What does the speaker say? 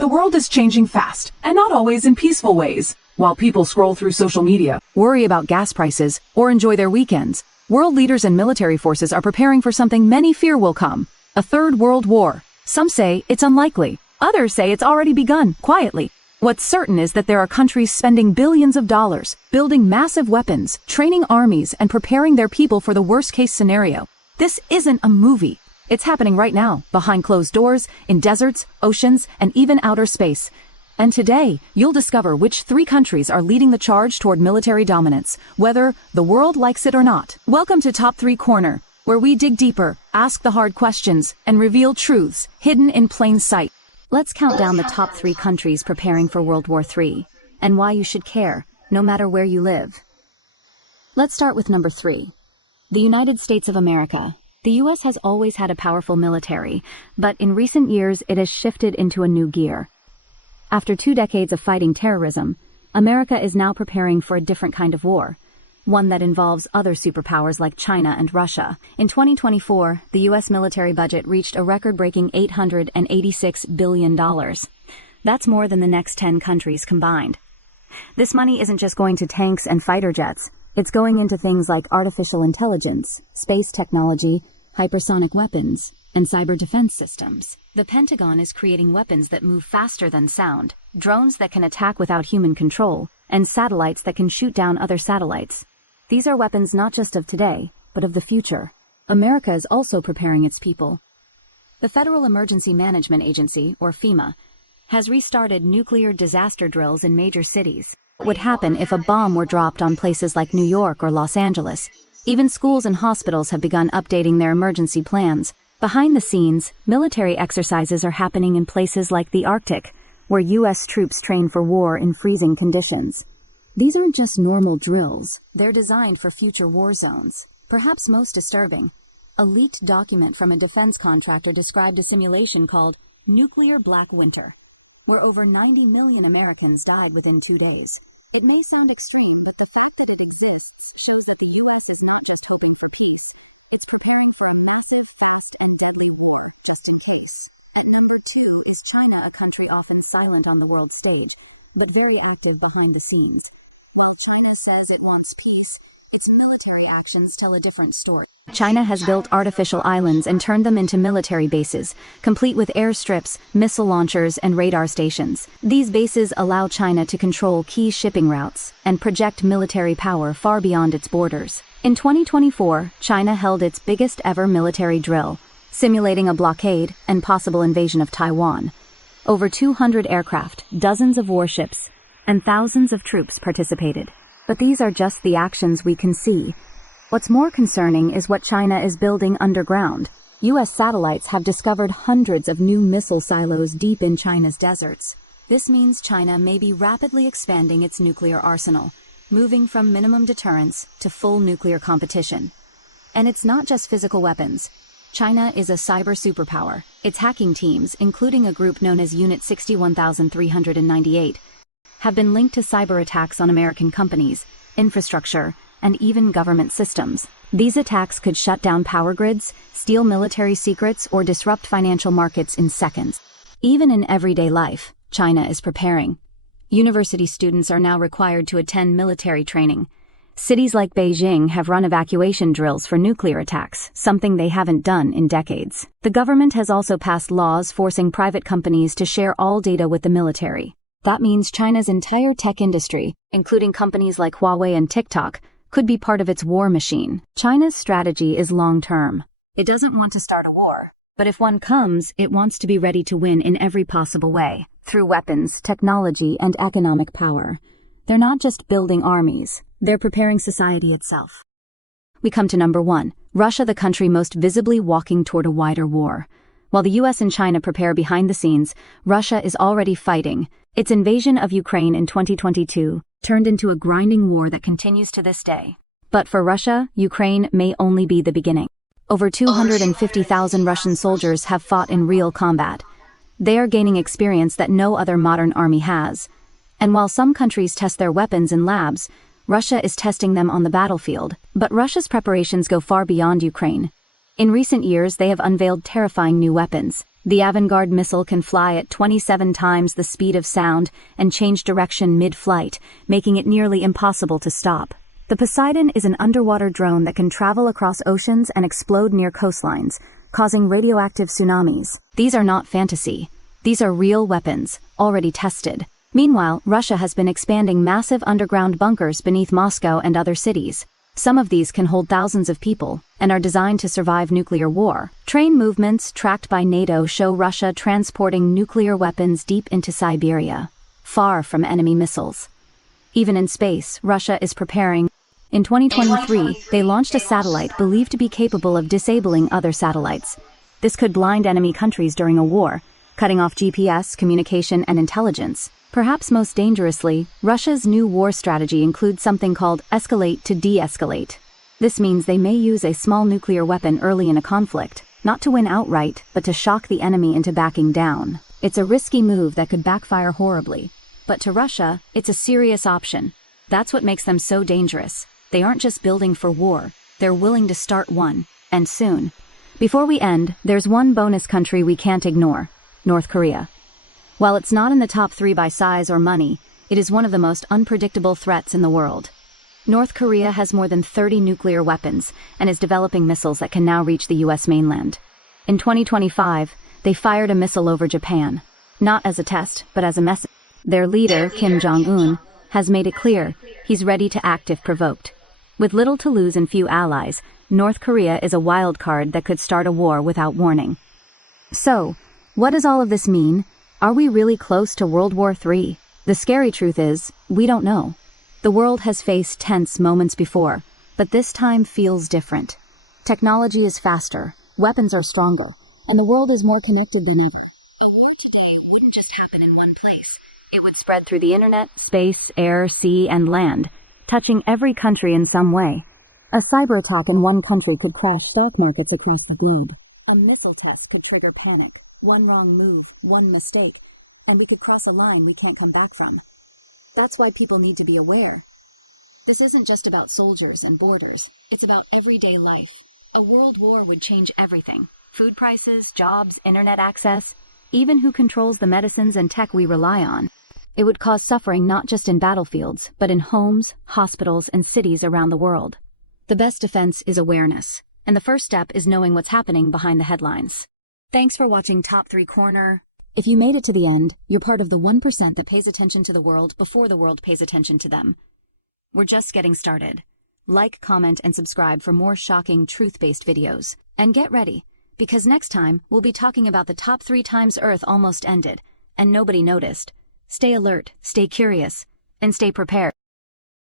The world is changing fast, and not always in peaceful ways. While people scroll through social media, worry about gas prices, or enjoy their weekends, world leaders and military forces are preparing for something many fear will come: a third world war. Some say it's unlikely. Others say it's already begun, quietly. What's certain is that there are countries spending billions of dollars, building massive weapons, training armies, and preparing their people for the worst-case scenario. This isn't a movie. It's happening right now, behind closed doors, in deserts, oceans, and even outer space. And today, you'll discover which 3 countries are leading the charge toward military dominance, whether the world likes it or not. Welcome to Top 3 Corner, where we dig deeper, ask the hard questions, and reveal truths hidden in plain sight. Let's count down the top 3 countries preparing for World War III, and why you should care, no matter where you live. Let's start with number 3. The United States of America. The U.S. has always had a powerful military, but in recent years it has shifted into a new gear. After 2 decades of fighting terrorism, America is now preparing for a different kind of war, one that involves other superpowers like China and Russia. In 2024, the U.S. military budget reached a record-breaking $886 billion. That's more than the next 10 countries combined. This money isn't just going to tanks and fighter jets. It's going into things like artificial intelligence, space technology, hypersonic weapons, and cyber defense systems. The Pentagon is creating weapons that move faster than sound, drones that can attack without human control, and satellites that can shoot down other satellites. These are weapons not just of today, but of the future. America is also preparing its people. The Federal Emergency Management Agency, or FEMA, has restarted nuclear disaster drills in major cities. What would happen if a bomb were dropped on places like New York or Los Angeles? Even schools and hospitals have begun updating their emergency plans. Behind the scenes, military exercises are happening in places like the Arctic, where U.S. troops train for war in freezing conditions. These aren't just normal drills. They're designed for future war zones. Perhaps most disturbing, a leaked document from a defense contractor described a simulation called Nuclear Black Winter, where over 90 million Americans died within 2 days. It may sound extreme, but the fact that it exists shows that the U.S. is not just hoping for peace. It's preparing for a massive, fast, and deadly war, just in case. And number 2 is China, a country often silent on the world stage, but very active behind the scenes. While China says it wants peace, its military actions tell a different story. China has built artificial islands and turned them into military bases, complete with airstrips, missile launchers, and radar stations. These bases allow China to control key shipping routes and project military power far beyond its borders. In 2024, China held its biggest ever military drill, simulating a blockade and possible invasion of Taiwan. Over 200 aircraft, dozens of warships, and thousands of troops participated. But these are just the actions we can see. What's more concerning is what China is building underground. U.S. satellites have discovered hundreds of new missile silos deep in China's deserts. This means China may be rapidly expanding its nuclear arsenal, moving from minimum deterrence to full nuclear competition. And it's not just physical weapons. China is a cyber superpower. Its hacking teams, including a group known as Unit 61398, have been linked to cyber attacks on American companies, infrastructure, and even government systems. These attacks could shut down power grids, steal military secrets, or disrupt financial markets in seconds. Even in everyday life, China is preparing. University students are now required to attend military training. Cities like Beijing have run evacuation drills for nuclear attacks, something they haven't done in decades. The government has also passed laws forcing private companies to share all data with the military. That means China's entire tech industry, including companies like Huawei and TikTok, could be part of its war machine. China's strategy is long-term. It doesn't want to start a war, but if one comes, it wants to be ready to win in every possible way, through weapons, technology, and economic power. They're not just building armies, they're preparing society itself. We come to number 1, Russia, the country most visibly walking toward a wider war. While the US and China prepare behind the scenes, Russia is already fighting. Its invasion of Ukraine in 2022 turned into a grinding war that continues to this day. But for Russia, Ukraine may only be the beginning. Over 250,000 Russian soldiers have fought in real combat. They are gaining experience that no other modern army has. And while some countries test their weapons in labs, Russia is testing them on the battlefield. But Russia's preparations go far beyond Ukraine. In recent years, they have unveiled terrifying new weapons. The Avangard missile can fly at 27 times the speed of sound and change direction mid-flight, making it nearly impossible to stop. The Poseidon is an underwater drone that can travel across oceans and explode near coastlines, causing radioactive tsunamis. These are not fantasy. These are real weapons, already tested. Meanwhile, Russia has been expanding massive underground bunkers beneath Moscow and other cities. Some of these can hold thousands of people and are designed to survive nuclear war. Train movements tracked by NATO show Russia transporting nuclear weapons deep into Siberia, far from enemy missiles. Even in space, Russia is preparing. In 2023, they launched a satellite believed to be capable of disabling other satellites. This could blind enemy countries during a war, cutting off GPS, communication, and intelligence. Perhaps most dangerously, Russia's new war strategy includes something called escalate to de-escalate. This means they may use a small nuclear weapon early in a conflict, not to win outright, but to shock the enemy into backing down. It's a risky move that could backfire horribly. But to Russia, it's a serious option. That's what makes them so dangerous. They aren't just building for war, they're willing to start one, and soon. Before we end, there's one bonus country we can't ignore: North Korea. While it's not in the top 3 by size or money, it is one of the most unpredictable threats in the world. North Korea has more than 30 nuclear weapons and is developing missiles that can now reach the US mainland. In 2025, they fired a missile over Japan, not as a test, but as a message. Their leader, Kim Jong-un, has made it clear he's ready to act if provoked. With little to lose and few allies, North Korea is a wild card that could start a war without warning. So, what does all of this mean? Are we really close to World War III? The scary truth is, we don't know. The world has faced tense moments before, but this time feels different. Technology is faster, weapons are stronger, and the world is more connected than ever. A war today wouldn't just happen in one place. It would spread through the internet, space, air, sea, and land, touching every country in some way. A cyber attack in one country could crash stock markets across the globe. A missile test could trigger panic. One wrong move, one mistake, and we could cross a line we can't come back from. That's why people need to be aware. This isn't just about soldiers and borders. It's about everyday life. A world war would change everything. Food prices, jobs, internet access, even who controls the medicines and tech we rely on. It would cause suffering not just in battlefields, but in homes, hospitals, and cities around the world. The best defense is awareness, and the first step is knowing what's happening behind the headlines. Thanks for watching Top 3 Corner. If you made it to the end, you're part of the 1% that pays attention to the world before the world pays attention to them. We're just getting started. Like, comment, and subscribe for more shocking, truth-based videos. And get ready, because next time we'll be talking about the top 3 times Earth almost ended, and nobody noticed. Stay alert, stay curious, and stay prepared.